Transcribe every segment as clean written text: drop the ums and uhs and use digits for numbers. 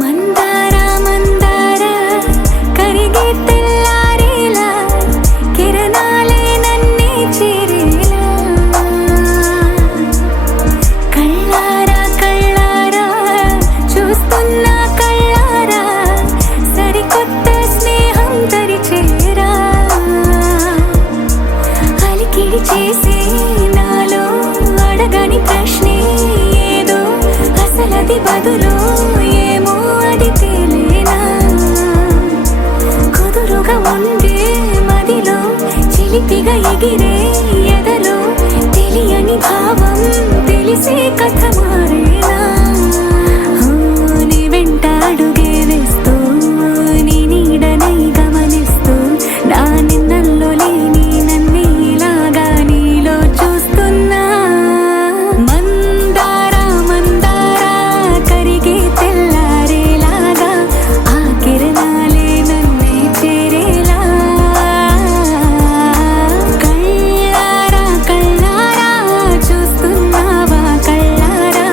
మందార మందార కరిగే తెల్లారేలా కిరణాలే నన్నే చేరేలా కళ్ళారా కళ్ళారా చూస్తున్నా కళ్ళారా సరికొత్త స్నేహం తరిచేరా అలికిడి చేసే నాలో అడగని ప్రశ్నే ఏదో అసలది బదులు ఉండే మదిలో చిలిపిగా ఎగిరే ఎదలో తెలియని భావం తెలిసే కథ మారేనా నీ వెంట అడుగే వేస్తూ నీ నీడనై గమనిస్తూ నా నిన్నల్లో లేని నన్నే ఇలాగా నీలో చూస్తున్నా మందార మందార కరిగే తెల్లారేలాగా ఆ కిరణాలే నన్నే చేరేలా కళ్ళారా కళ్ళారా చూస్తున్నావా కళ్ళారా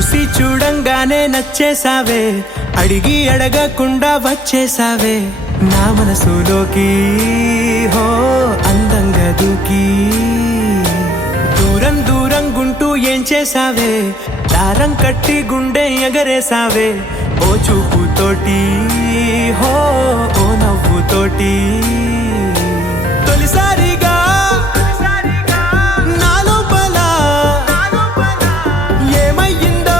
చూసి చూడంగానే నచ్చేసావే, అడిగి అడగకుండా వచ్చేసావే నా మనసులోకి. హో అందంగా దూకి దూరం దూరం గుంటూ ఏం చేసావే, దారం కట్టి గుండె ఎగరేసావే ఓ చూపుతోటి. హో ఓ నవ్వుతోటి తొలిసారిగా నా లోపల ఏమయ్యిందో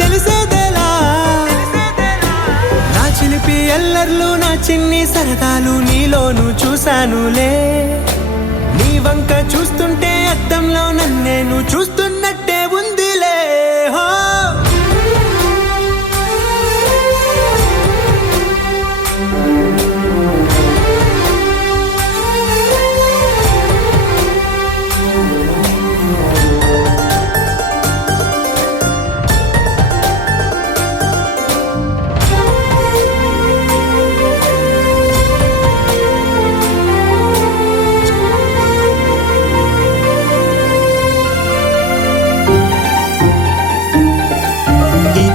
తెలిసేదేలా. నా చిలిపి ఎల్లర్లు నా చిన్ని సరదాలు నీలోను చూశానులే. నీ వంక చూస్తుంటే అద్దంలో నన్నేను చూస్తున్నట్టే ఉందిలే. హో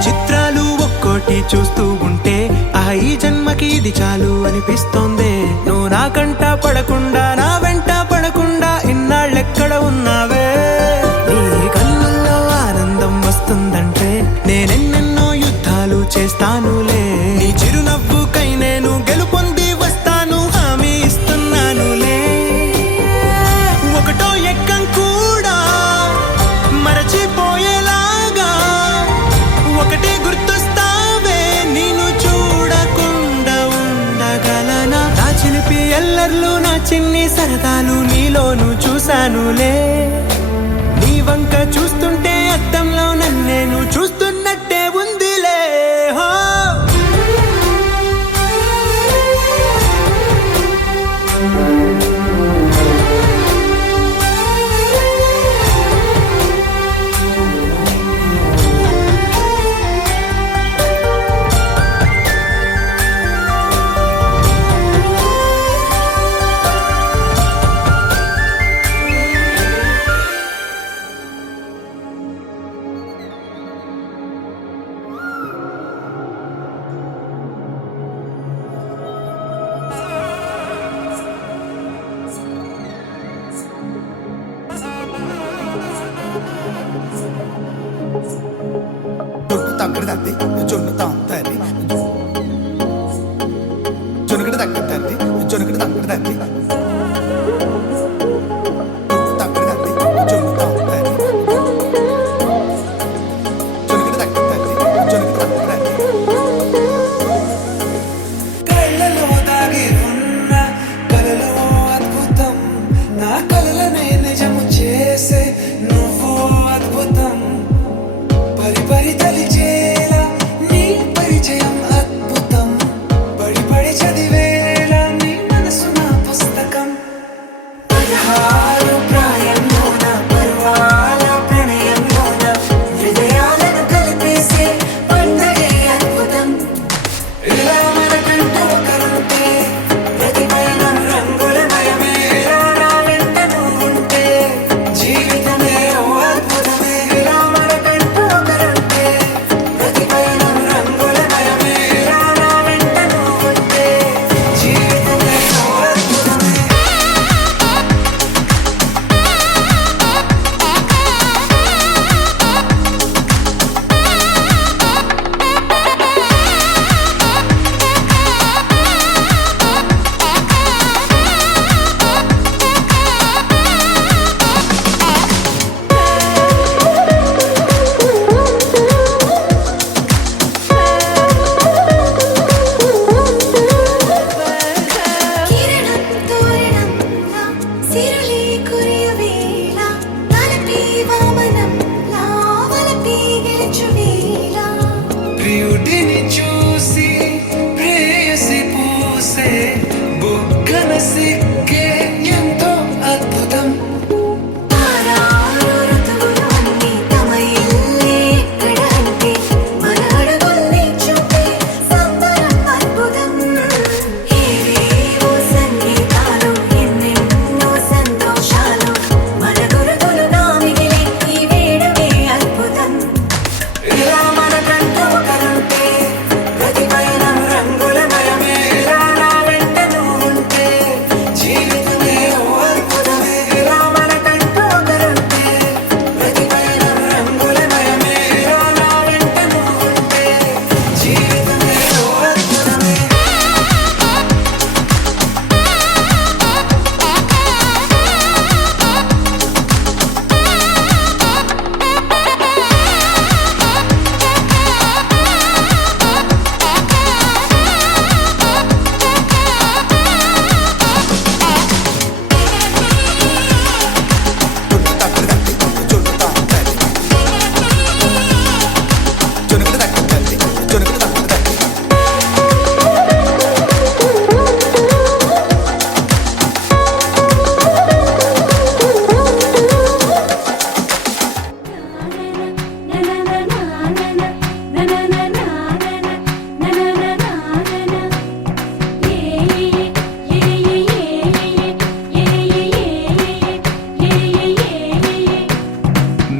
చిత్రాలు ఒక్కోటి చూస్తూ ఉంటే ఈ జన్మకి ఇది చాలు అనిపిస్తోంది. నువ్వు నా కంట పడకుండా నా వెంట పడకుండా ఇన్నాళ్ళెక్కడ ఉన్నావే. నీ కళ్ళల్లో ఆనందం వస్తుందంటే నేనెన్నెన్నో యుద్ధాలు చేస్తానులే. నీ చిరునవ్వుకై నేను గెలుపొంది వస్తాను హామీ ఇస్తున్నానులే. ఒకటో ఎక్కం కూడా మరచిపోయేలాగా ఒకటే గుర్తొస్తావే, నేను చూడకుండా ఉండగలనా. నా చిలిపి ఎల్లర్లు నా చిన్ని సరదాలు నీలోను చూశానులే. నీ వంక చూస్తుంటే అద్దంలో నన్నేను చూస్తున్నట్టే ఉందిలే. హో తగ్గడ తద్ది జొన్ను తాంతది జొనకడ తగ్గడ తద్ది జొనకడ తగ్గడ తద్ది తగ్గడ తద్ది జొన్ను తాంతది జొనకడ తగ్గడ తద్ది జొనకడ తగ్గడ తద్ది. కళ్ళలో దాగి ఉన్న కలలో అద్భుతం, నా కలలనే నిజము చేసే నువ్వు అద్భుతం. పరి పరి తలిచేలా నీ పరిచయం అద్భుతం, పడి పడి చదివేలా నీ మనసు నా పుస్తకం.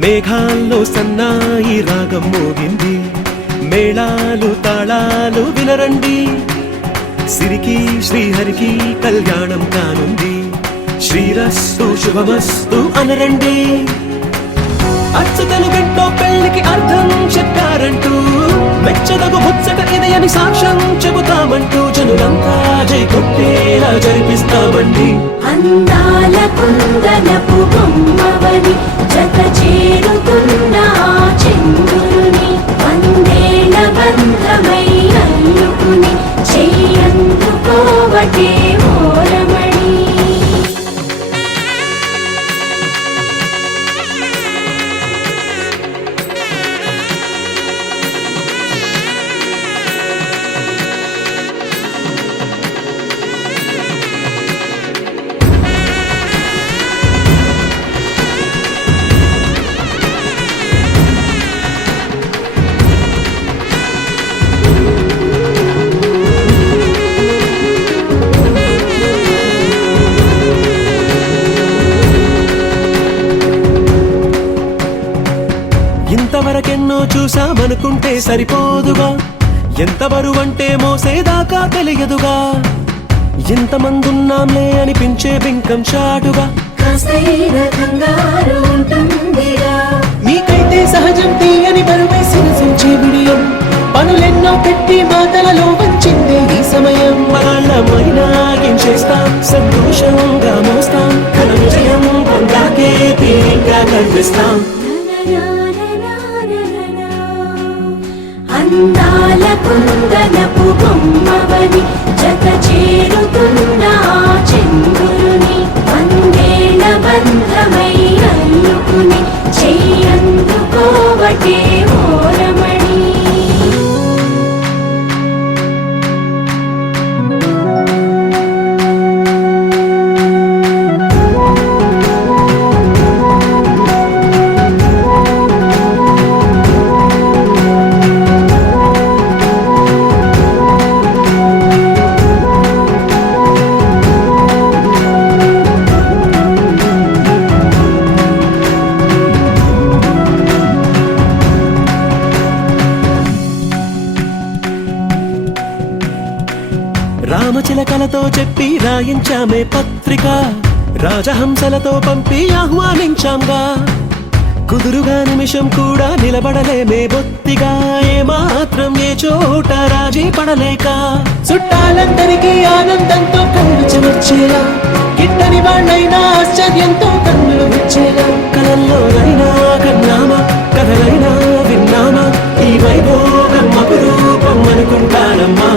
మేఘాల్లో సన్నాయి రాగం మోగింది, మేళాలు తాళాలు వినరండి, సిరికి శ్రీహరికి కళ్యాణం కానుంది, శ్రీరస్తు శుభమస్తు అనరండి. అచ్చతలు గంటో పెళ్లికి అర్థం చెప్పారంటూ, మెచ్చదగు ముచ్చట ఇదయని సాక్ష్యం చెబుతామంటూ, జనులంతా జై కొట్టేలా జరిపిస్తామండి. అందాల కుందనపు బొమ్మవని జత చేరుతున్న ఆ చంద్రుని, వందేల బంధమై అల్లుకుని చెయ్యందుకోవటే ఓరమణి. ఇంతవరకెన్నో చూసామనుకుంటే సరిపోదుగా, ఎంత బరువంటే మోసేదాకా తెలియదుగా, ఎంతమందున్నాంలే అనిపించే బింకం చాటుగా, కాస్తైన కంగారు ఉంటుందిగా. మీకైతే సహజం తీయని బరువే సిరసించే బిడియం, పనులెన్నో పెట్టి మాటలలో వంచిందే ఈ సమయం. మనాళ్ళమైనా ఏం చేస్తాం, సంతోషంగా మోస్తాం, ఘన విజయం పొందాకే తీరిగ్గా కనిపిస్తాం. అందాల కుందనపు బొమ్మవని జత చేరుతున్న ఆ చంద్రుని, వందేల బంధమై అల్లుకుని చెయ్యందుకోవటే ఓరమణి. రామచిలకలతో చెప్పి రాయించామే పత్రిక, రాజహంసలతో పంపి ఆహ్వానించాంగా, కుదురుగా నిమిషం కూడా నిలబడలేమే బొత్తిగా, ఏ మాత్రం ఏ చోట రాజీ పడలేక, చుట్టాలందరికీ ఆనందంతో కళ్ళు చెమర్చేలా, గిట్టని వాళ్ళైనా ఆశ్చర్యంతో కన్నులు వచ్చేలా, కలల్లోనైనా కన్నామా కథలైనా విన్నామా, ఈ వైభోగం అపురూపం అనుకుంటానమ్మా.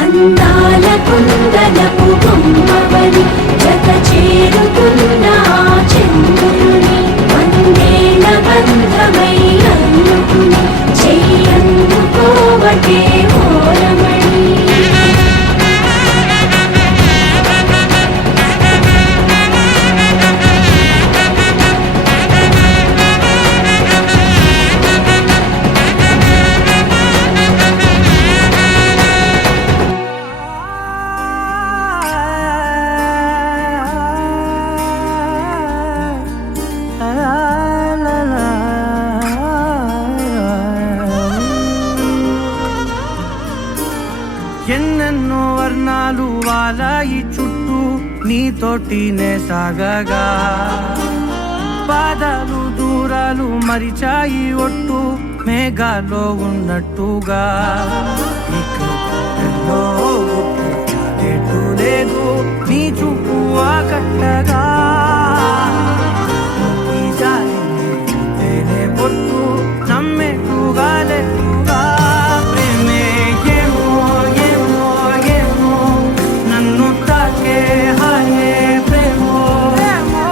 అందాల కుందనపు బొమ్మవని జత చేరుతున్న ఆ చంద్రుని, వందేల బంధమై అల్లుకుని చెయ్యందుకోవటే ఓరమణి. ఎన్నెన్నో వర్ణాలు వాలాయి చుట్టూ నీతోటినే సాగగా, పాదాలు దూరాలు మరిచాయి ఒట్టు మేఘాలో ఉన్నట్టుగా, ఇక ఎన్నో గుర్తు లేదు నీ చూపు ఆకట్టగా, ఈ జాలినే పొట్టు నమ్మేట్టుగా లేట్టుగా, ప్రేమే ఏమో ఏమో ఏమో నన్ను తాకే హాయే ప్రేమో, ఏమో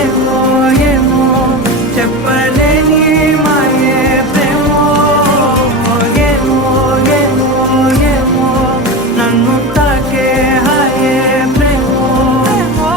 ఏమో ఏమో చెప్పలేని మాయే ప్రేమో, ఏమో ఏమో ఏమో నన్ను తాకే హాయే ప్రేమో, ఏమో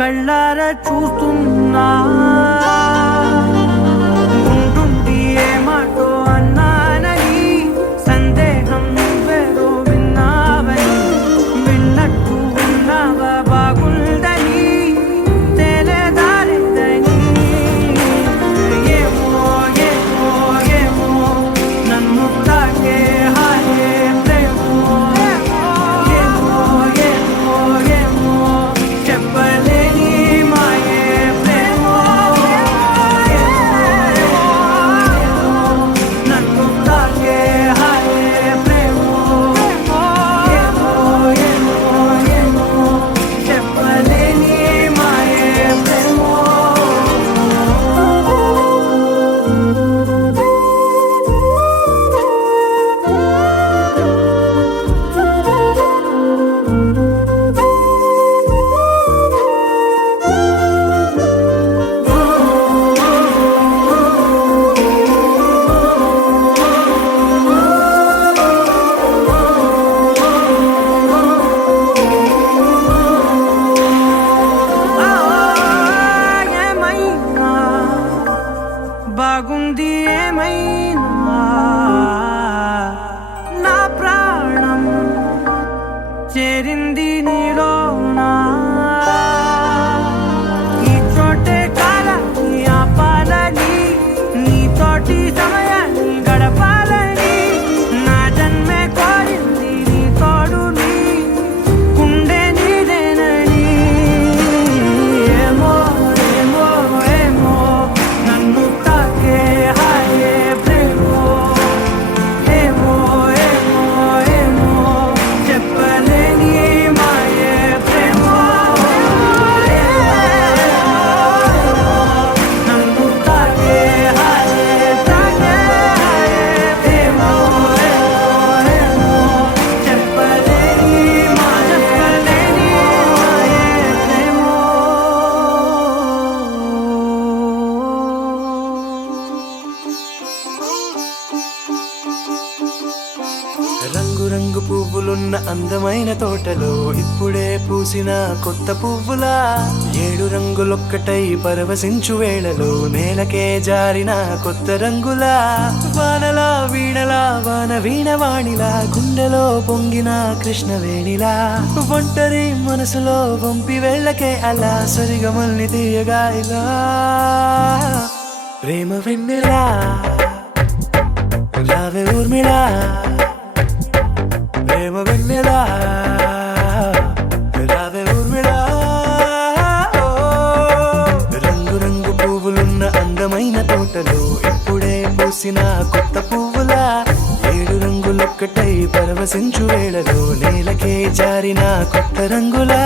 కళ్ళారా చూస్తున్నా ఉంటుండి ఏ మాటో అన్నానని సందేహం నువ్వేదో విన్నావని విన్నట్టు విన్నావా బాగుందని తెలియదాలేదని ఏమో ఏమో ఏమో నన్ను తాకే హాయే ప్రేమో ఏమో ఏమో ఏమో చెప్పలేని మాయే ప్రేమో నన్ను తాకే హాయే ప్రేమో ఏమో ఏమో ఏమో చెప్పలేని మాయే ప్రేమో ఏమైనా బాగుంది ఏమైనా నా ప్రాణం చేరింది నీలోనా ఈ చోటే కాలాన్ని ఆపాలని నీతోటి సమయాన్ని గడపాలని నా జన్మే కోరింది నీ తోడుని గుండె నీదేనని ఏమో ఏమో ఏమో నన్ను తాకే హాయే ప్రేమో ఏమో ఏమో ఏమో చెప్పలేని మాయే ప్రేమో నన్ను తాకే హాయే ప్రేమో ఏమో ఏమో చెప్పలేని మాయే ప్రేమో రంగు రంగు పువ్వులున్న అందమైన తోటలో ఇప్పుడే పూసిన కొత్త పువ్వులా 7 రంగులొక్కటై పరవశించు వేళలో నేలకే జారిన కొత్త రంగులా వానలా వీణలా వాన వీణవాణిలా గుండెలో పొంగిన కృష్ణవేణిలా ఒంటరి మనసులో వంపి వెళ్ళకే అలా సరిగమల్ని తీయగా ఇలా ప్రేమ వెన్నెలా రావే ఊర్మిళా ప్రేమ వెన్నెలా రావే ఊర్మిళా రంగు రంగు పువ్వులున్న అందమైన తోటలో ఇప్పుడే పూసిన కొత్త పువ్వులా 7 రంగులొక్కటై పరవశించు వేళలో నేలకే జారిన కొత్త రంగులా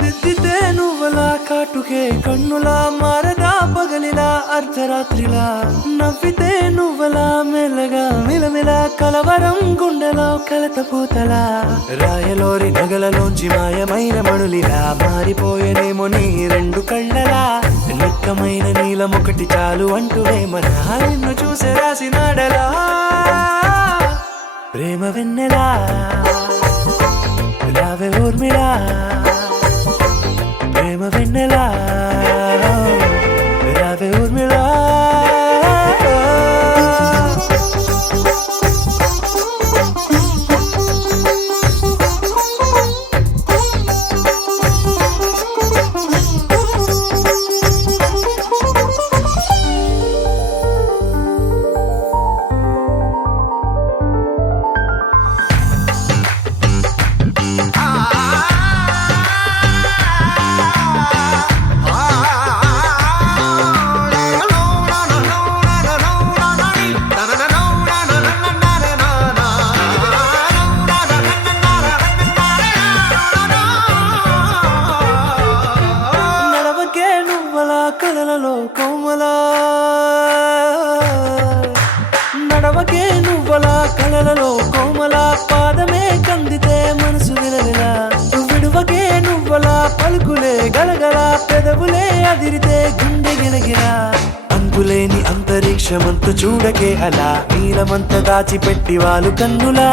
దిద్దితే నువ్వలా కాటుకే కన్నులా మారదా పగలిలా అర్ధరాత్రిలా నవ్వితే నువ్వలా మెల్లగా మిలమిలా కలవరం గుండెలో కలత పూతలా రాయలోరి నగలలోంచి మాయమైన మణులిలా మారిపోయేనేమో నీ 2 కళ్ళలా నిక్కమైన నీలమొకటి చాలు అంటూ వేమన నిన్ను చూసే రాసినాడలా ప్రేమ వెన్నెలా రావే ఊర్మిళా ప్రేమ వెన్నెలా రావే ఊర్మిళా ah కలలలో కోమలా నడవకే నువ్వలా కలలలో కోమలా పాదమే కందితే మనసు విలవిలా విడువకే నువ్వలా పలుకులే గలగల పెదవులే అదిరితే గుండె గిలగిలా అంతులేని అంతరిక్షమంతు చూడకే అలా నీలమంత దాచిపెట్టి వాళ్ళు కన్నులా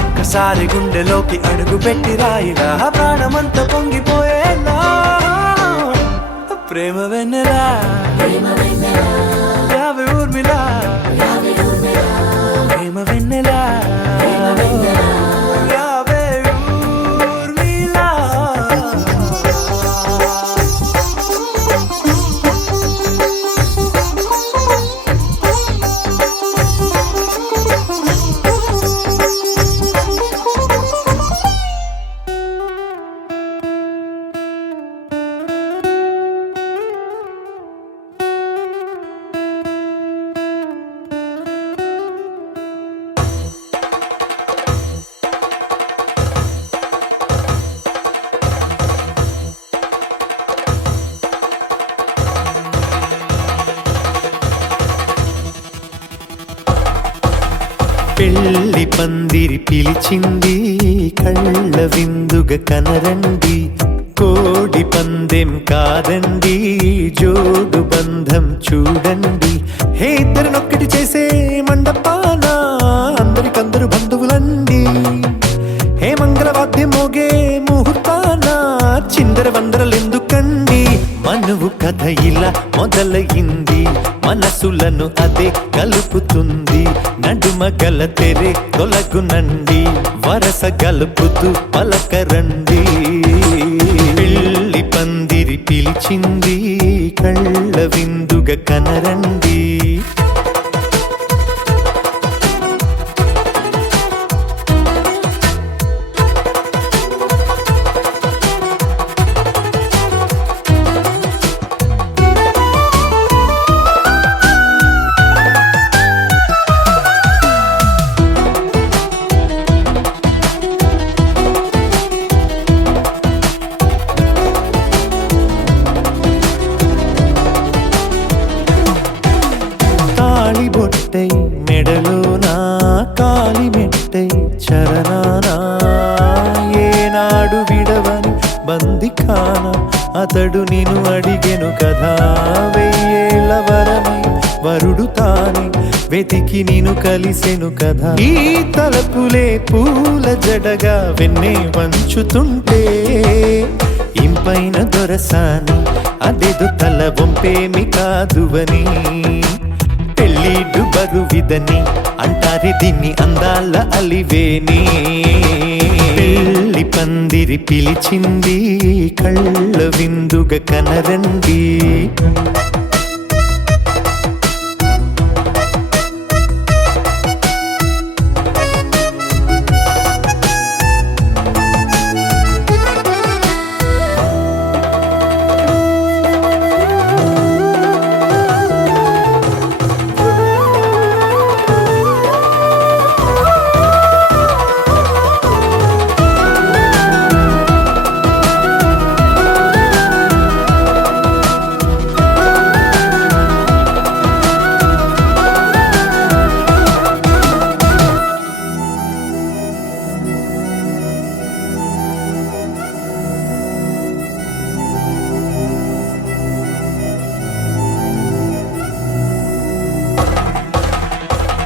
ఒక్కసారి గుండెలోకి అడుగు పెట్టి రాయిలా ప్రాణమంత పొంగిపోయేలా ప్రేమ వెన్నెలా యావే ఊర్మిళ ప్రేమ వెన్నెలా యావే ఊర్మిళ పెళ్లి పందిరి పిలిచింది కళ్ళ విందుగ కనరండి కోడి పందెం కాదండి జోడు బంధం చూడండి హే ఇద్దరినొక్కటి చేసే మండపాన అందరికందరు బంధువులండి హే మంగళవాద్యం మోగే ముహూర్తాన చిందర వందరలెందుకండి మనువు కథ ఇలా మొదలయింది మనసులను అదే కలుపుతుంది నడుమ గల తెరే తొలగునండి వరస గలుపుతూ పలకరండి పెళ్లి పందిరి పిలిచింది కళ్ళ విందుగ కనరండి బొట్టై మెడలోనా కాలి మెట్టై చరణానా ఏనాడు విడవని బందిఖాన అతడు నిన్ను అడిగెను కదా వెయ్యేళ్ళ వరమై వరుడు తానే వెతికి నిన్ను కలిసెను కదా ఈ తలపులే పూల జడగా వెన్నే వంచుతుంటే ఇంపైన దొరసాని అదేదో తల వంపేమి కాదువని పెళ్ళిడు బరువిదని అంటారే దీన్ని అందాల అలివేని పెళ్లి పందిరి పిలిచింది కళ్ళ విందుగ కనరండి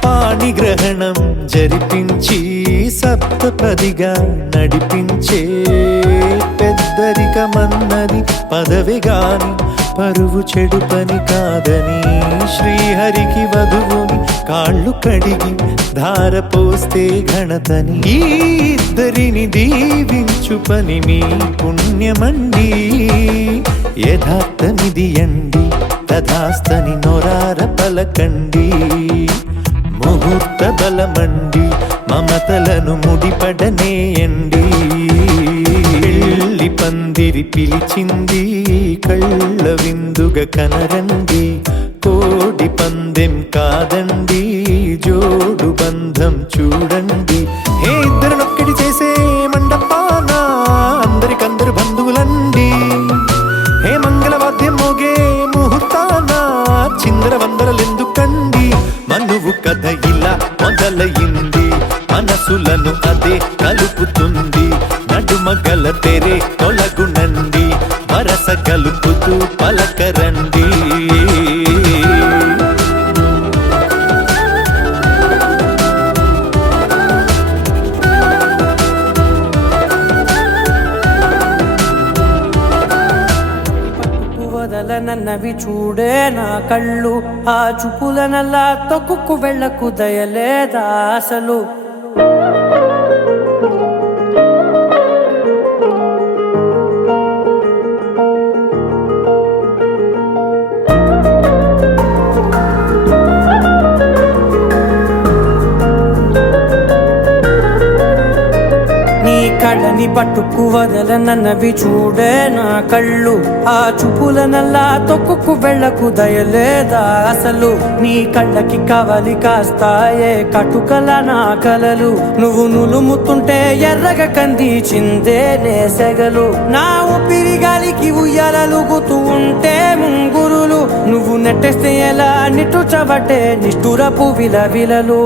పాణిగ్రహణం జరిపించి సప్తపదిగా నడిపించే పెద్దరికమన్నది పదవి గాని పరువు చెడు పని కాదని శ్రీహరికి వధువుని కాళ్ళు కడిగి ధార పోస్తే ఘనతని ఈ ఇద్దరిని దీవించు పని మీ పుణ్యమండి యథార్థమిది అండి తథాస్తని నొరార పలకండి ముహూర్త బలమండి మమతలను ముడిపడనేయండి పెళ్లి పందిరి పిలిచింది కళ్ళ విందుగ కనరండి కోడి పందెం కాదండి జోడు బంధం చూడండి హే ఇద్దరినొక్కటి చేసే మండపాన అందరికందరు బంధువులండి హే మంగళవాద్యం మోగే ముహూర్త కథ ఇలా మొదలయింది, మనసులను అదే కలుపుతుంది. నడుమగల తెరే తొలగునండి, వరస కలుపుతూ పలకరండి. నన్నవి చూడే నా కళ్ళు, ఆ చూపులనల్లా తొక్కుకు వెళ్ళకు దయలేదా అసలు. కళ్ళని పట్టుకు వదలనన్నవి చూడే నా కళ్ళు, ఆ చూపులనల్లా తొక్కుకు వెళ్ళకు దయలేదా అసలు. నీ కళ్ళకి కవలి కాస్తాయే కటుకల నా కలలు, నువ్వు నులుముతుంటే ఎర్రగ కంది చిందే నేసెగలు. నా ఊపిరి గాలికి ఉయ్యాలలుగుతూ ఉంటే ముంగురులు, నువ్వు నెట్టేస్తే ఎలా నిట్టుచబట్టే నిష్ఠురపు విలవిలలు.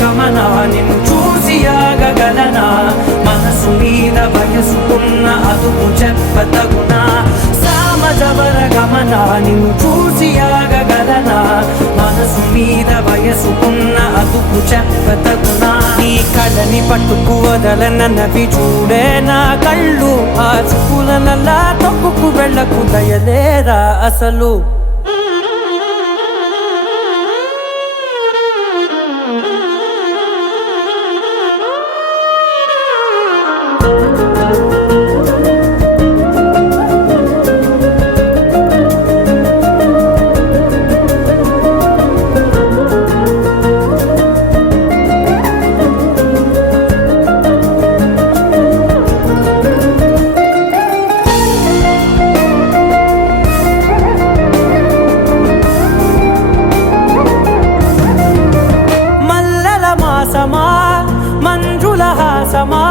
గమనా నిన్ను చూసి ఆగగలనా, మనసు మీద వయసుకున్న అదుపు చెప్పతగునా. సామజవర గమనా నిన్ను చూసి ఆగగలనా, మనసు మీద వయసుకున్న అదుపు చెప్పతగునా. నీ కళ్ళని పట్టుకు వదలనన్నవి చూడే నా కళ్ళు, ఆ చూపులనల్లా తొక్కుకు వెళ్ళకు దయలేరా అసలు. మంజుల హాసమా,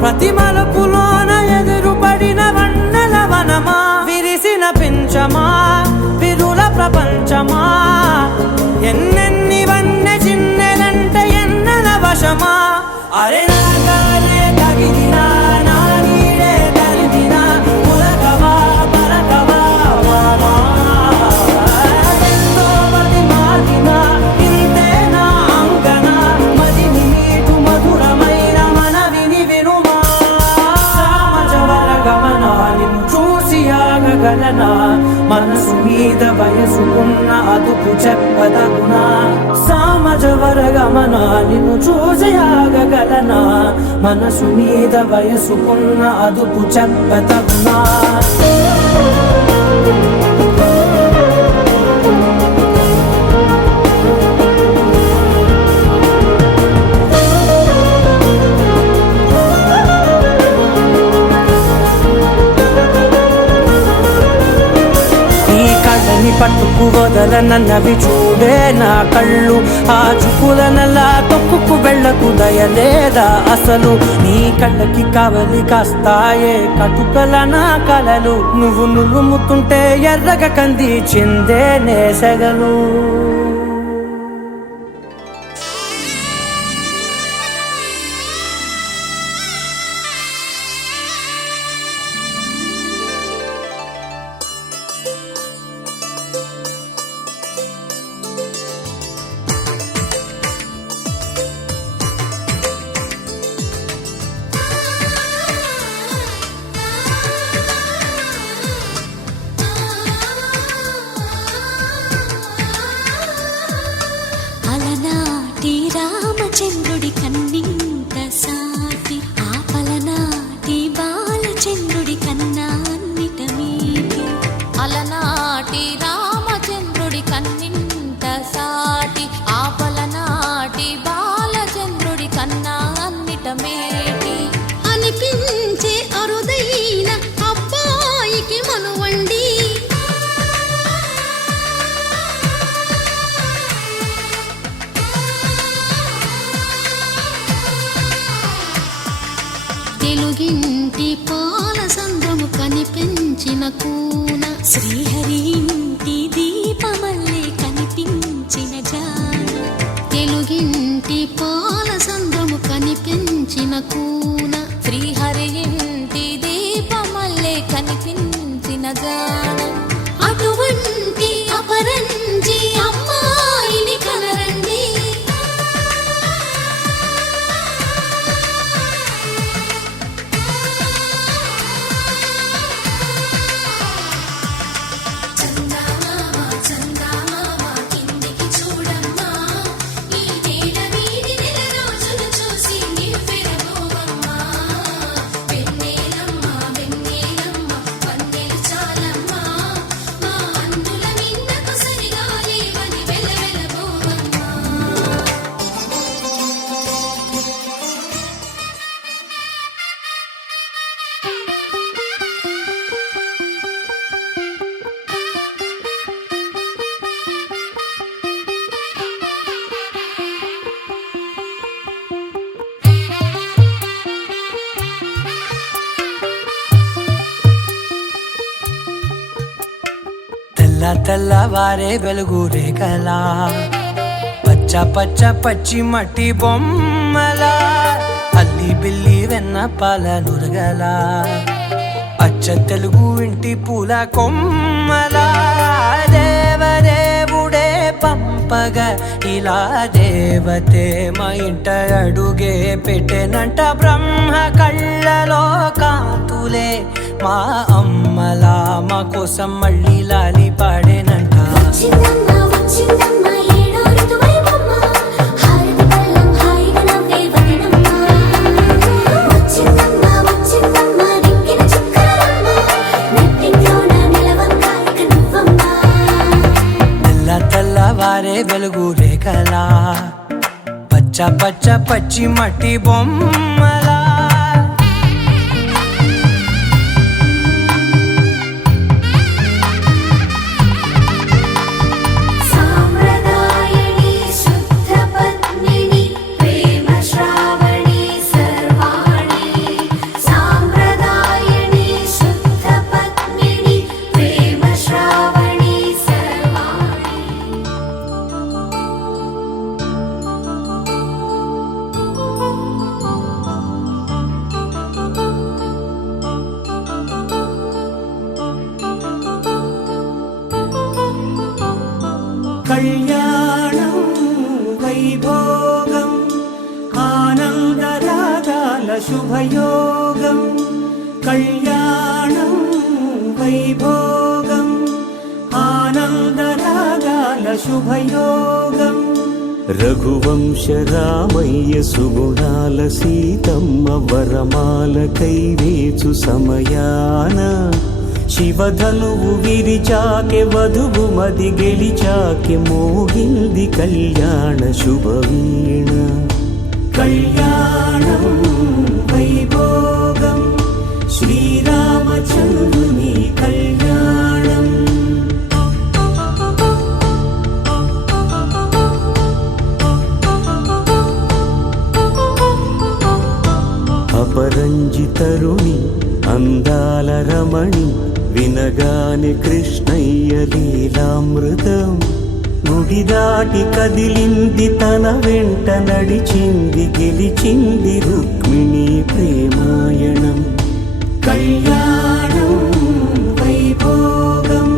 ప్రతి మలుపులోన ఎదురుపడిన వన్నెల వనమా, విరిసిన పించమా విరుల ప్రపంచమా, ఎన్నెన్ని వన్నె చిన్నెలంటే ఎన్నెల వశమా. అరే నా గాలే తగిలినా, నా నీడే తరిమినా, ఉలకవా పలకవా వామా. ఎంతో మతి మారినా ఇంతే నా అంకన, మదిని నీటు మధురమైన మనవిని వినుమా. సామజవర గమనా నిన్ను చూసి ఆగగలనా, మనసు మీద వయసుకున్న అదుపు చెప్పదగునా. సామజవర గమనా నిన్ను చూసి ఆగగలనా, మనసు మీద వయసుకున్న అదుపు చెప్పదగునా. పట్టుకు వదలనన్నవి చూడే నా కళ్ళు, ఆ చూపులనల్లా తొక్కుకు వెళ్ళకు దయలేదా అసలు. నీ కళ్ళకి కవలి కాస్తాయే కటుకల నా కలలు, నువ్వు నులుముతుంటే ఎర్రగ కంది చిందే నేసెగలు. కూన శ్రీహరి ఇంటి దీపమల్లే కనిపించిన జాన తెలుగింటి పాల సంద్రము కనిపించిన కూన శ్రీహరి ఇంటి దీపమల్లే కనిపించిన జాన అటువంటి అపరంజి అమ్మాయిని కనరండి తెల్లవారే వెలుగు రేఖలా పచ్చ పచ్చ పచ్చి మట్టి బొమ్మలా అల్లి బిల్లి వెన్న పాల నురగలా అచ్చ తెలుగు ఇంటి పూల కొమ్మలా దేవదేవుడే పంపగా ఇలా దేవతే మా ఇంట అడుగే పెట్టెనంట బ్రహ్మ కళ్ళలో కాంతులే మా అమ్మలా మా కోసం మళ్ళీ లాలి పాడేనంట వచ్చిందమ్మ వచ్చిందమ్మ ఏడో ఋతువైవమ్మ హారతి పళ్ళం హాయిగా నవ్వే వదినమ్మ వచ్చిందమ్మ వచ్చిందమ్మ దిక్కిన చుక్కలమ్మ నెట్టింట్లోన నిలవంగా ఇక నువ్వమ్మ తెల్లవారే వెలుగు రేఖలా పచ్చ పచ్చ పచ్చి మట్టి బొమ్మలా సామ్రదాయని శుద్ధ పద్మిని ప్రేమ శ్రావణి సర్వాణి సామ్రదాయని శుద్ధ పద్మిని ప్రేమ శ్రావణి సర్వాణి కళ్యాణం వైభోగం ఆనందరాగాల శుభయోగం కళ్యాణం వైభోగం ఆనందరాగాల శుభయోగం రఘువంశ రామయ్య సుగుణాల సీతమ్మ వరమాల కైవేచు సమయాన శివధనువు విరిచాకె వధువు మది గెలిచాకె మోగింది కళ్యాణ శుభవీణ కళ్యాణం వైభోగం శ్రీరామచంద్రుని కళ్యాణం అపరంజి తరుణి అందాల రమణి వినగానే కృష్ణయ్య లీలామృతం గుడి దాటి కదిలింది తన వెంట నడిచింది గెలిచింది రుక్మిణి ప్రేమాయణం కళ్యాణం వైభోగం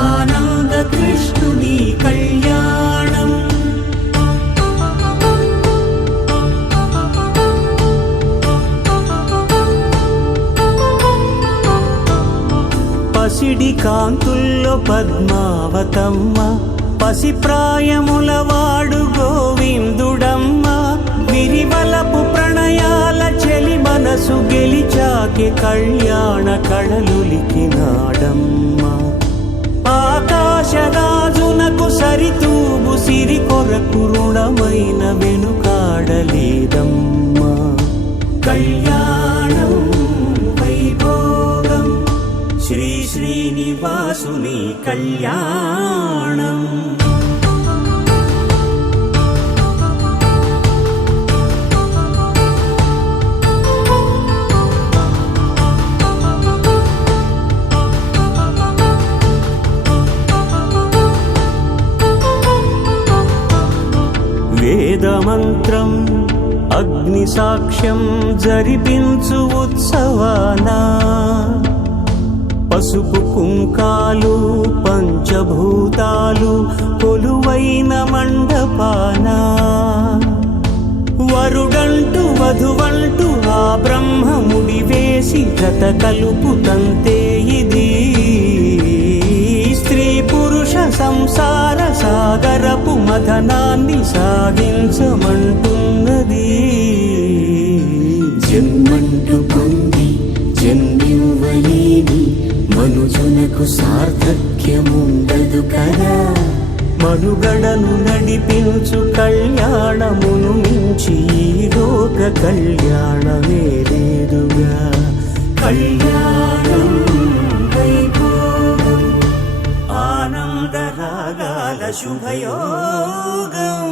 ఆనంద కృష్ణుని కళ్యాణం పసిడి కాంతుల్లో పద్మావతమ్మ పసిప్రాయముల వాడు గోవిందుడమ్మ విరివలపు ప్రణయాల చెలి మనసు గెలిచాకె కళ్యాణ కళలులికినాడమ్మ ఆకాశరాజునకు సరితూబు సిరి కొరకు రుణమైన వెనుకాడలేదమ్మా కళ్యాణం వైభోగం శ్రీ శ్రీనివాసుని కళ్యాణం వేదమంత్రం అగ్ని సాక్ష్యం జరిపించు ఉత్సవానా పసుపు కుంకాలు పంచభూతాలు కొలువైన మండపానా వరుడంటూ వధువంటూ ఆ బ్రహ్మముడి వేసి జత కలుపుతంతే ఇది స్త్రీ పురుష సంసార సాగరపు మథనాన్ని సాగించమంటున్నది జన్మంటూ పొంది జన్మివ్వలేని మనుజునకు సార్థక్యముండదు కదా మనుగడను నడిపించు కళ్యాణమును మించి ఈ లోక కళ్యాణమే లేదుగా కళ్యాణం వైభోగం ఆనందరాగాల శుభయోగం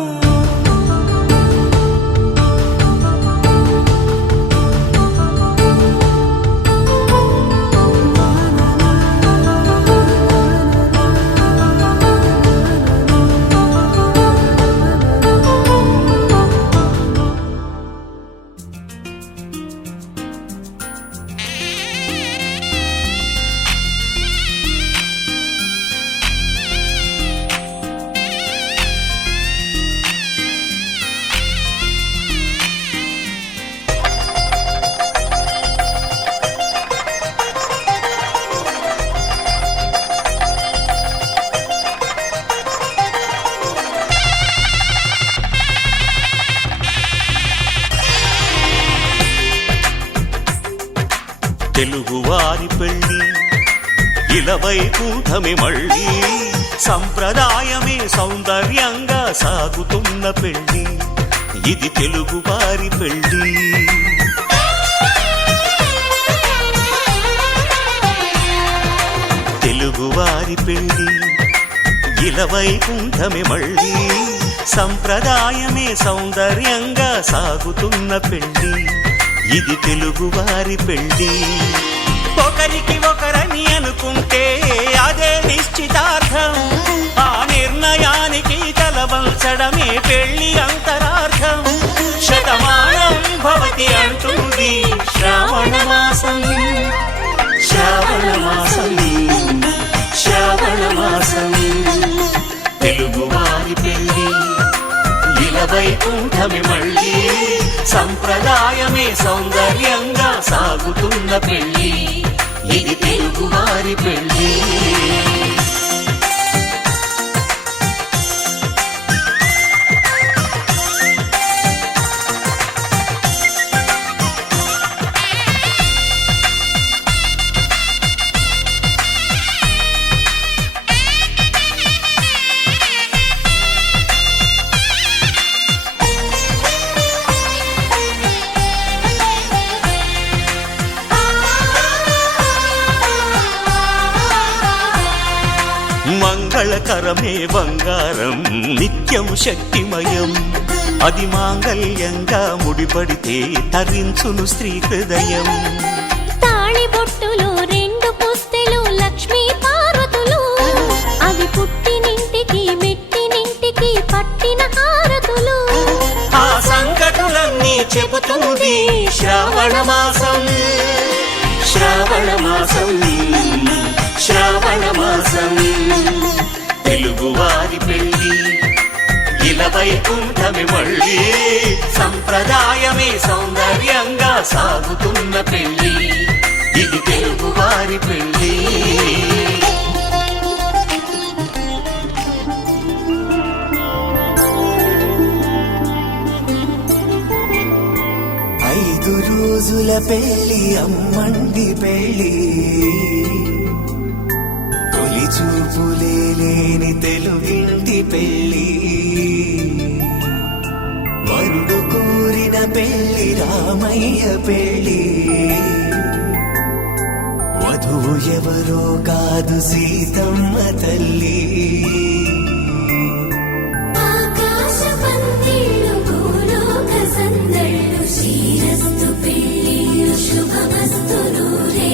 తెలుగువారి పెళ్ళి ఇలవైకుంఠమే మళ్ళీ సంప్రదాయమే సౌందర్యంగా సాగుతున్న పెళ్ళి ఇది తెలుగువారి పెళ్ళి తెలుగువారి పెళ్ళి ఇలవైకుంఠమే మళ్ళీ సంప్రదాయమే సౌందర్యంగా సాగుతున్న పెళ్ళి ఇది తెలుగువారి పెళ్ళి ఒకరికి ఒకరని అనుకుంటే అదే నిశ్చితార్థం ఆ నిర్ణయానికి తలవంచడమే పెళ్ళి అంతరార్థం శతమానం భవతి అంటుంది శ్రావణ మాసం శ్రావణ మాసం శ్రావణ మాసం తెలుగువారి పెళ్ళి ఇలవైకుంఠమే మళ్ళీ సంప్రదాయమే సౌందర్యంగా సాగుతున్న పెళ్ళి ఇది తెలుగువారి పెళ్ళి మంగళకరమే బంగారం నిత్యం శక్తిమయం అది మాంగళ్యంగా ముడిపడితే తరించును స్త్రీ హృదయం తాళి బొట్టులో రెండు పుస్తెలు లక్ష్మీ పార్వతులు అవి పుట్టినింటికి మెట్టినింటికి పట్టిన హారతులు ఆ సంకటులన్నీ చెబుతుంది శ్రావణ మాసం శ్రావణ మాసం శ్రావణ మాసం తెలుగువారి పెళ్ళి ఇలవైకుంఠమే మళ్ళీ సంప్రదాయమే సౌందర్యంగా సాగుతున్న పెళ్ళి ఇది తెలుగువారి పెళ్ళి ఐదు రోజుల పెళ్ళి అమ్మండి పెళ్ళి తొలి చూపులే లేని తెలుగింటి పెళ్ళి వరుడు కోరిన పెళ్ళి రామయ్య పెళ్ళి వధువు ఎవరో కాదు సీతమ్మ తల్లి ఆకాశ పందిళ్ళు భూలోక సందళ్ళు శ్రీరస్తు పెళ్ళిళ్ళు శుభమస్తు నూరే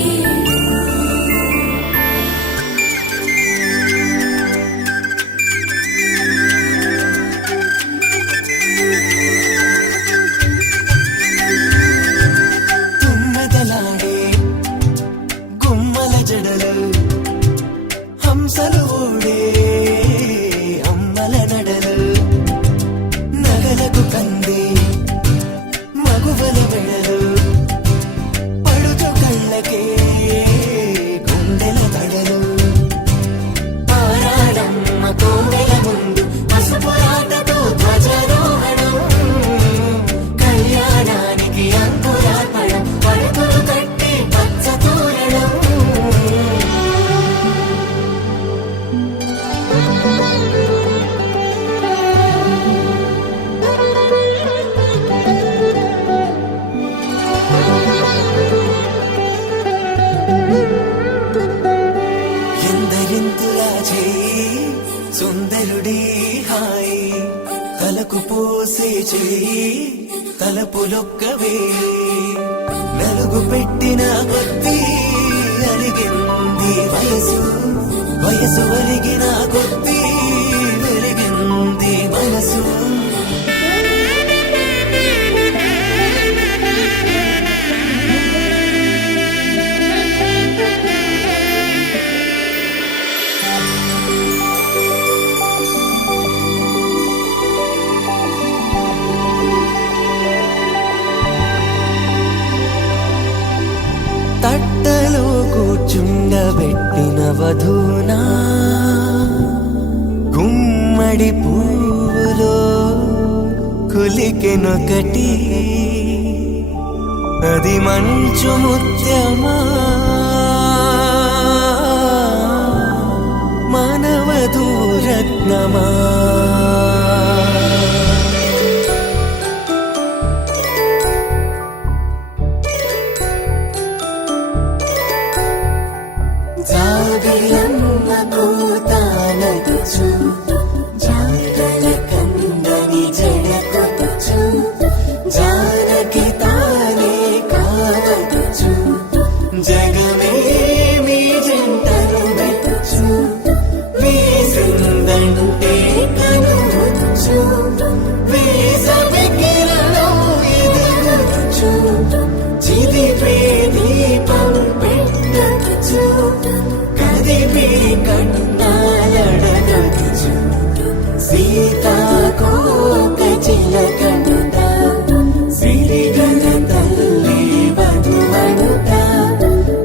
చేయి తలపులొక్కవే నలుగు పెట్టిన కొద్దీ అలిగింది వయసు వయసు ఒలిగిన కొద్దీ వెలిగింది మనసు తట్టలో కూర్చుండబెట్టిన వధూనా గుమ్మడి పువ్వులో కులికెనొకటి అది మంచు ముత్యమా మానవధూరత్నమా జాబిలమ్మ కూతానదుచు జాగల కందని జడకొట్టుచు జానకి తానే కావదుచు జగమే మీ జంటను వెతుచు వీసిందంటే కనువదుచు వీసవి కిరణం ఎదుగుచు చిదిపే దీపం పెట్టదుచు కదిపే కన్నాలడగదుచు సీతాకోక చిలకనుట సిరిగల తల్లి వధువనుట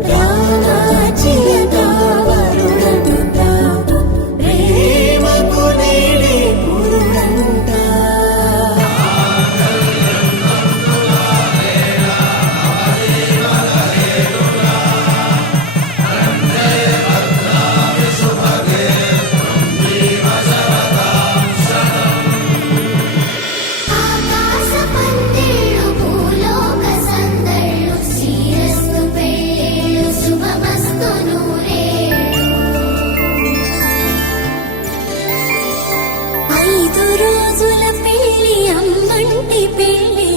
రామాచిలక వరుడనుట ప్రేమకు నేడే పురుడంట ఆకాశ పందిళ్ళు భూలోక సందళ్ళు శ్రీరస్తు పెళ్ళిళ్ళు శుభమస్తు నూరేళ్ళు 5 రోజుల పెళ్ళి అమ్మంటి పెళ్ళి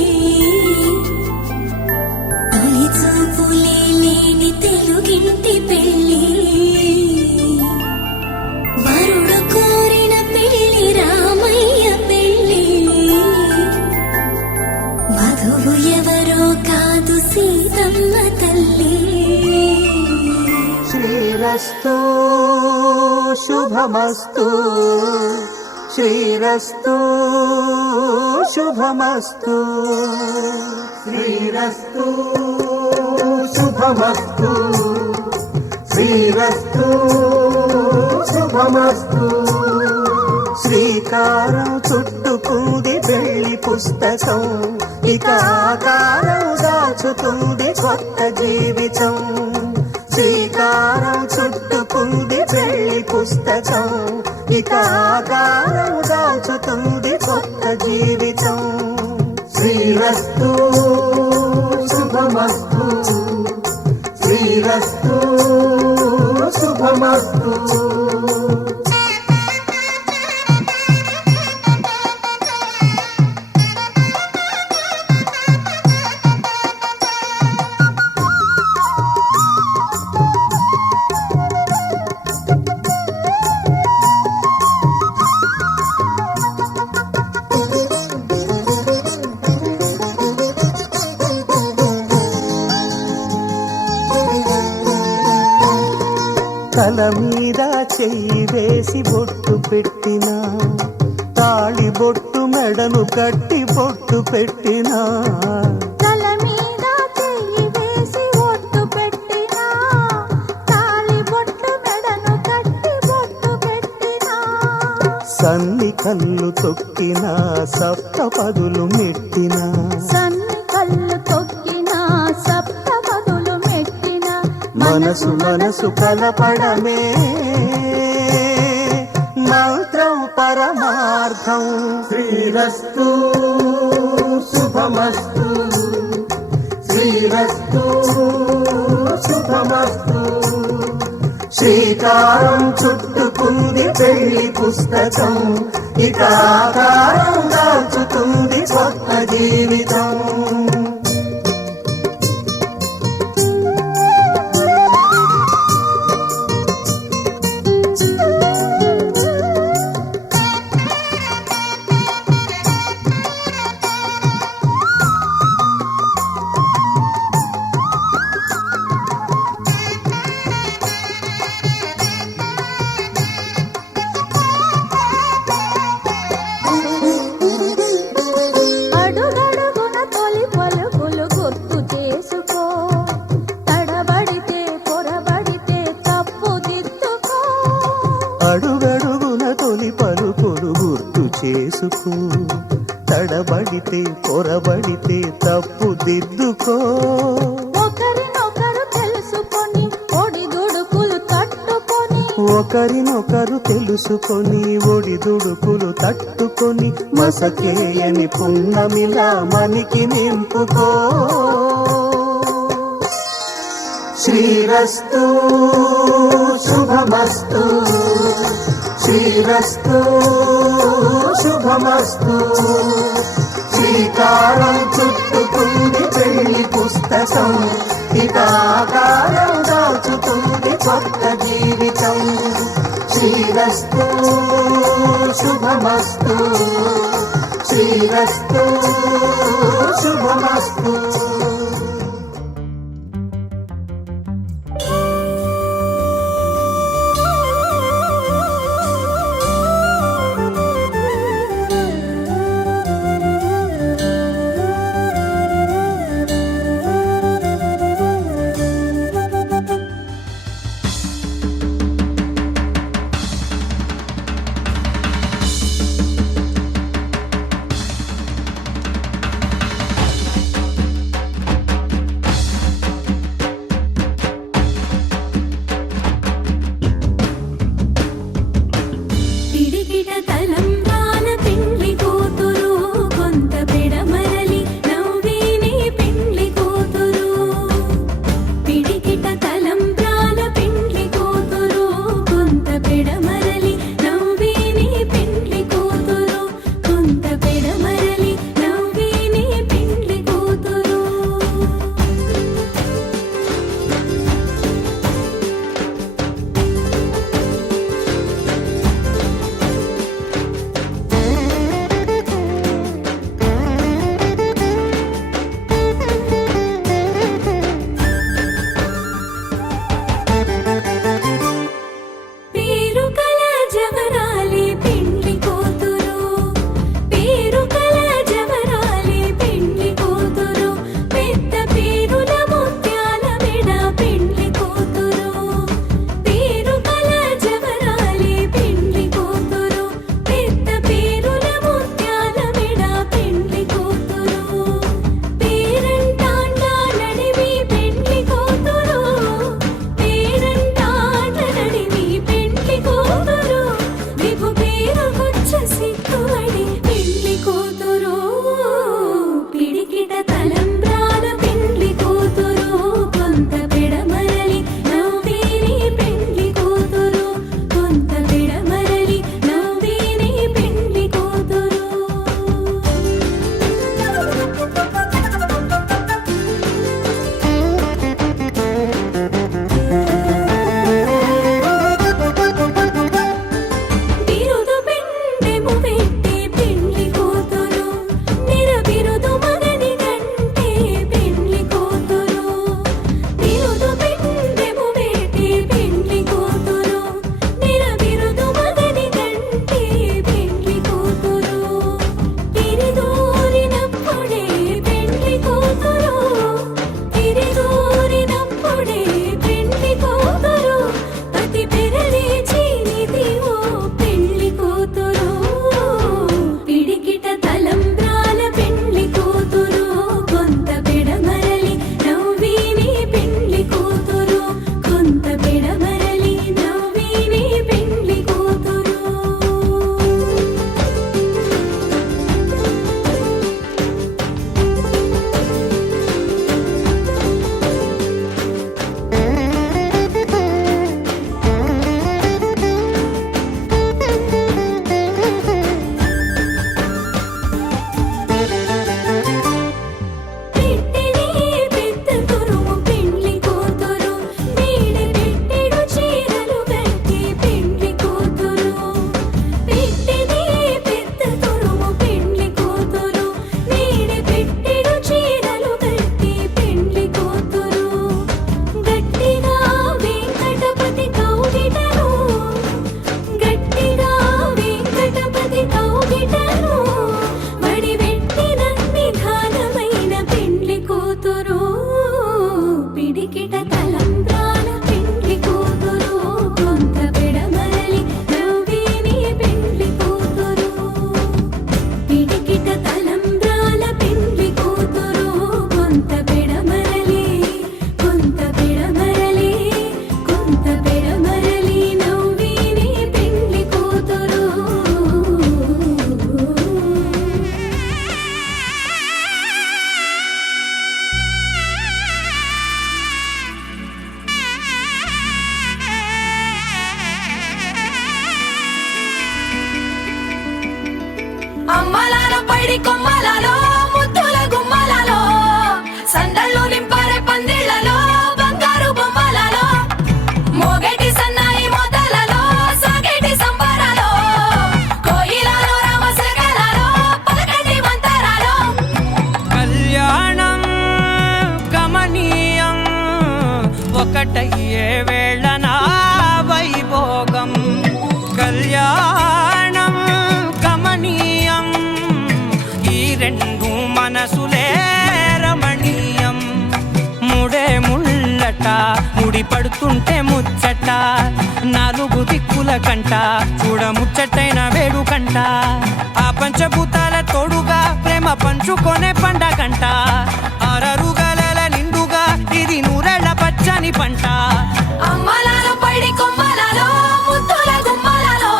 తొలి చూపులే లేని తెలుగింటి పెళ్ళి వరుడు కోరిన పెళ్ళి రామయ్య పెళ్ళి వధువు ఎవరో కాదు సీతమ్మ తల్లి శ్రీరస్తు శుభమస్తు శ్రీరస్తు శుభమస్తు శ్రీరస్తు శుభమస్తు శ్రీరస్తు శుభమస్తు శ్రీకారం చుట్టుకుంది పెళ్లి పుస్తకం ఇక ఆకారం దాచుతుంది కొత్త జీవితం శ్రీకారం చుట్టుకుంది పెళ్లి పుస్తకం ఇక ఆకారం దాచుతుంది కొత్త జీవితం శ్రీరస్తు శుభమస్తు శ్రీరస్తు శుభమస్తు తల మీద చెయ్యి వేసి బొట్టు పెట్టినా తాళి బొట్టు మెడను కట్టి బొట్టు పెట్టినా తల మీద చెయ్యి వేసి ఒట్టు పెట్టినా తాళి బొట్టు మెడను కట్టి బొట్టు పెట్టినా సన్ని కళ్ళు తొక్కినా సప్త పదులు మెట్టినా సన్ని కళ్ళు తొక్కినా సప్త పదులు మెట్టినా మనసు మనసు కలపడమే మంత్రం పరమార్థం శ్రీరస్తు శుభమస్తు శ్రీరస్తు శుభమస్తు శ్రీకారం చుట్టుకుంది పెళ్లి పుస్తకం ఇక ఆకారం దాల్చుతుంది కొత్త జీవితం అడుగడుగున తొలి పలుకులు గుర్తు చేసుకో తడబడితే పొరబడితే తప్పు దిద్దుకో అడుగడుగున తొలి పలుకులు గుర్తు చేసుకో తడబడితే పొరబడితే తప్పు దిద్దుకో ఒకరినొకరు తెలుసుకొని ఒడిదుడుకులు తట్టుకొని ఒకరినొకరు తెలుసుకొని ఒడిదుడుకులు తట్టుకొని మసకేయని పున్నమిలా మనికి నింపుకో శ్రీరస్తు శుభమస్తు శ్రీరస్తు శుభమస్తు శ్రీకారం చుట్టుకుంది పెళ్లి పుస్తకం ఇక ఆకారం దాచుతుంది కొత్త జీవితం శ్రీరస్తు శుభమస్తు శ్రీరస్తు శుభమస్తు జంట ముడి పడుతుంటే ముచ్చట నాలుగు దిక్కుల కంట చూడ ముచ్చటైన వేడుకంట ఆ పంచభూతాల తోడుగా ప్రేమ పంచుకొనే పండగంట ఆరరుగల నిండుగా ఇది నూరెళ్ళ పచ్చని పంట అమ్మలాలో పడి కొమ్మలలో ముద్దుల గుమ్మలలో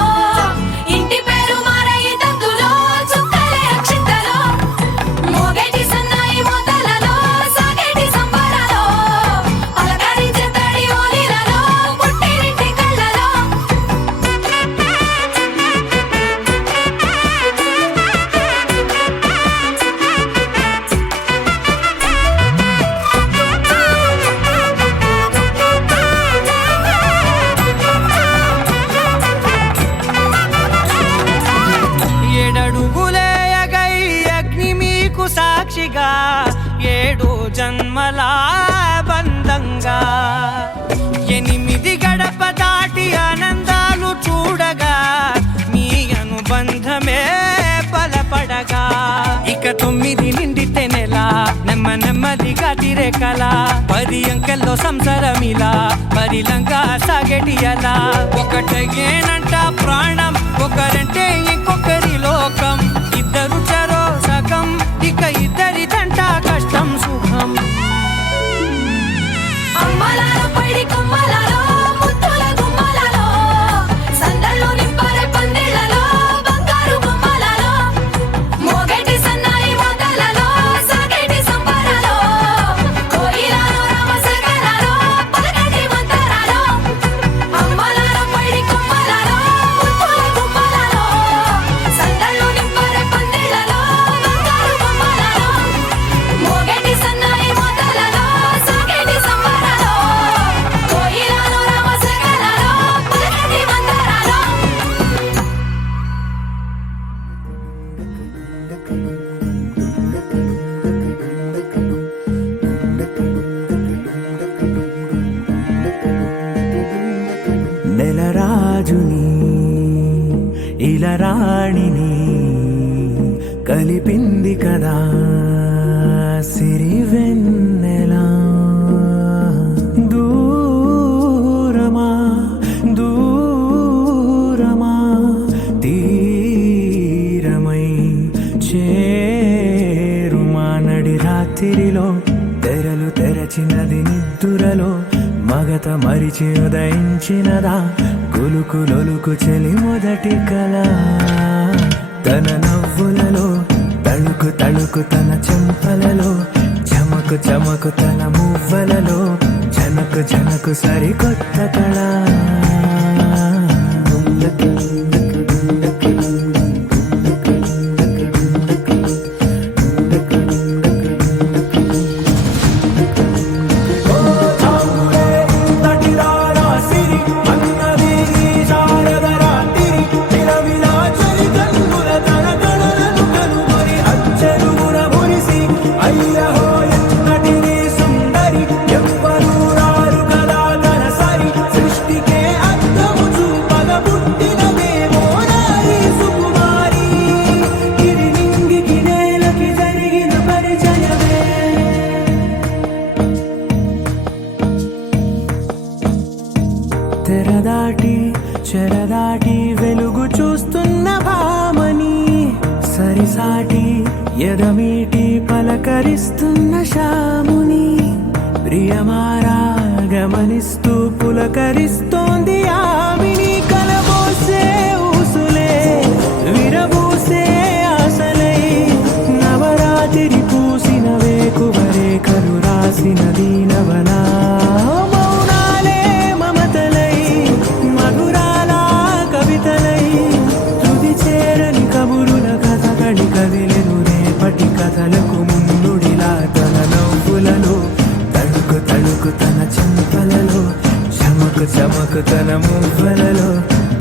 ఇంటి పేరు మారయి తందులో చుక్కలే అక్షింతలో మోగేటి సన్నాయి మోతలలో సాగేటి సంబరాలో పలకరించే తడి ఓలిలలో పుట్టినింటి కళ్ళలో ఏడడుగులేయగై అగ్ని మీకు సాక్షిగా 7 జన్మల బంధంగా 8 గడప దాటి ఆనందాలు చూడగా మీ అనుబంధమే బలపడగా ఇక 9 నిండితే నెల నెమ్మదిగా తిరే కల 10 అంకెల్లో సంసారమిలా పరిలంగా సాగేటి అలా ఒకటేనంట ప్రాణం ఒకరంటే ఇంకొకరి లోకం ఇద్దరు చరో సగం ఇక ఇద్దరిదంట కష్టం సుఖం అమ్మలాలో పడి కొమ్మలలో ముద్దుల గుమ్మలలో సందళ్ళు నింపరే పందిళ్ళలో బంగారు గుమ్మలలో మోగేటి సన్నాయి మోతలలో సాగేటి సంబరాలో కోయిలలో రామశకలలో పలకటి మంతరాలో అమ్మలాలో పడి కొమ్మలలో ముద్దుల గుమ్మలలో సందళ్ళు నింపరే పందిళ్ళలో బంగారు గుమ్మలలో మోగేటి సన్నాయి మోతలలో సాగేటి సంబరాలో కోయిలలో రామశకలలో పలకటి మంతరాలో నెలరాజుని ఇలరాణిని కలిపింది కదా సిరివెన్నెలా దూరమా దూరమా తీరమై చేరుమా నడి రాత్రిలో తెరలు తెరచినది నిద్దురలో మగత మరిచి ఉదయించినదా కులుకులొలుకు చెలి మొదటి కళ తన నవ్వులలో తళుకు తళుకు తన చెంపలలో చమకు చమకు తన మువ్వలలో జనకు జనకు సరికొత్త కళ తెరదాటి చెరదాటి వెలుగు చూస్తున్న భామని సరిసాటి ఎదమీటి పలకరిస్తున్న శాముని ప్రియమారా గమనిస్తూ పులకరిస్తోంది ఆవిని కలబోసే ఊసులే విరబూసే ఆశలై నవరాత్రి పూసిన వేకువరే కలు రాసిన దీనవనా మౌనాలే మమతలై మధురాల కవితలై తుది చేరని కబురుల కథ కడి కదిలెను రేపటి కథలకు ముందుడిలా తన నవ్వులలో తడుకు తడుకు తన చెంపలలో చమకు చమకు తన మువ్వలలో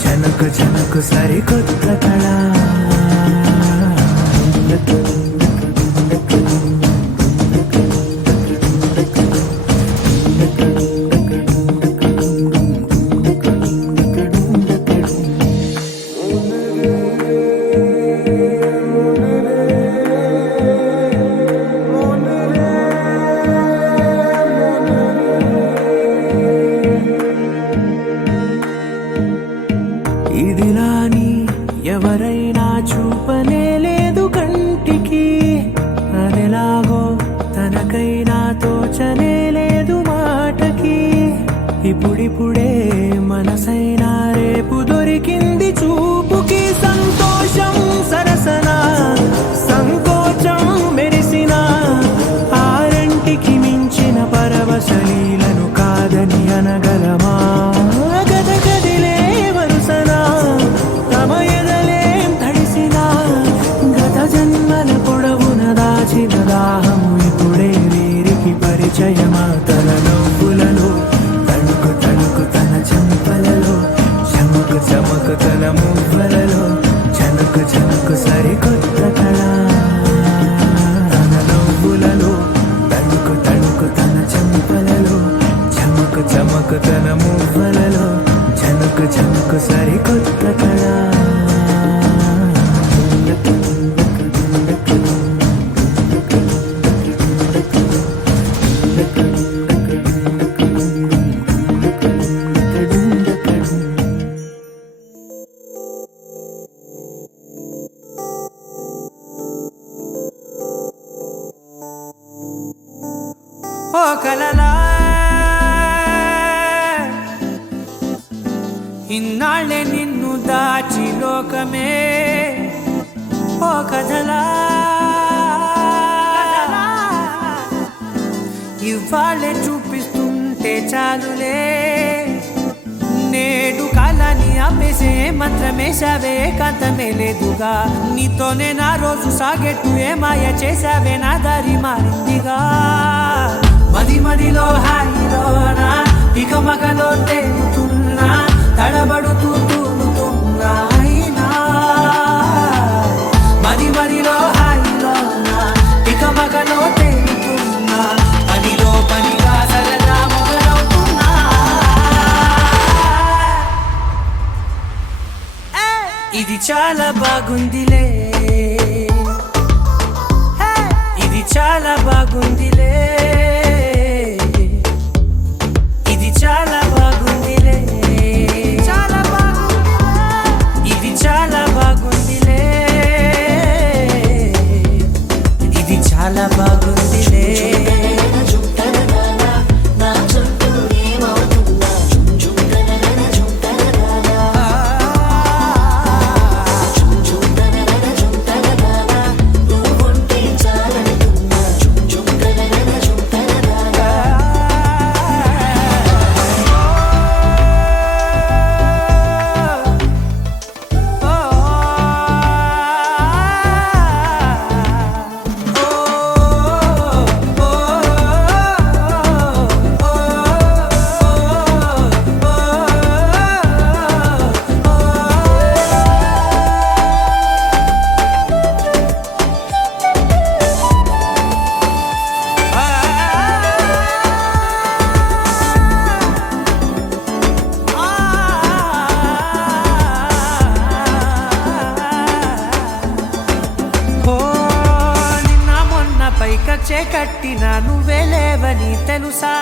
జనకు జనకు సరికొత్త కళ దొరికింది చూపుకి సంతోషం సరసన సంకోచం మెరిసిన ఆరంటికి మించిన పరవశలీలను కాదని అనగలమా గద గదిలే వరుసన తమ ఎదలేం తడిసిన గత జన్మల పొడవున దాచిన దాహం ఇప్పుడే వీరికి పరిచయమా తన నవ్వులలో తణుకు తణుకు తన చెంపలలో చమకు చమకు తన మువ్వలలో చనుకు చనుకు సరికొత్త కళ తన నవ్వులలో తణుకు తణుకు తన చెంపలలో చమకు చమకు తన మువ్వలలో చనుకు చనుకు సరికొత్త కళ ఓ కలలా ఇన్నాళ్ళే నిన్ను దాచి లోకమే ఓ కథలా ఇవాళ్ళే చూపిస్తుంటే చాలులే నేడు కాలాన్ని ఆపేసే మంత్రమేశావే కాంతమే లేదుగా నీతోనే నా రోజు సాగెట్టు ఏ మాయ చేశావే నా దారి మారిందిగా మది మదిలో హాయిలోనా ఇక మగలో తేలుతున్నా తడబడుతూ తూలుతున్నా అయినా మది మదిలో హాయిలోనా ఇక మగలో తేలుతున్నా పనిలో పనిగా సరదా మొదలవుతున్నా ఇది చాలా బాగుందిలే ఇది చాలా బాగుందిలే ఇది చాలా బాగుందిలే చాలా బాగుందిలే ఇది చాలా బాగుందిలే ఇది చాలా బాగుందిలే కట్టినా నువ్వే లేవని తెలుసా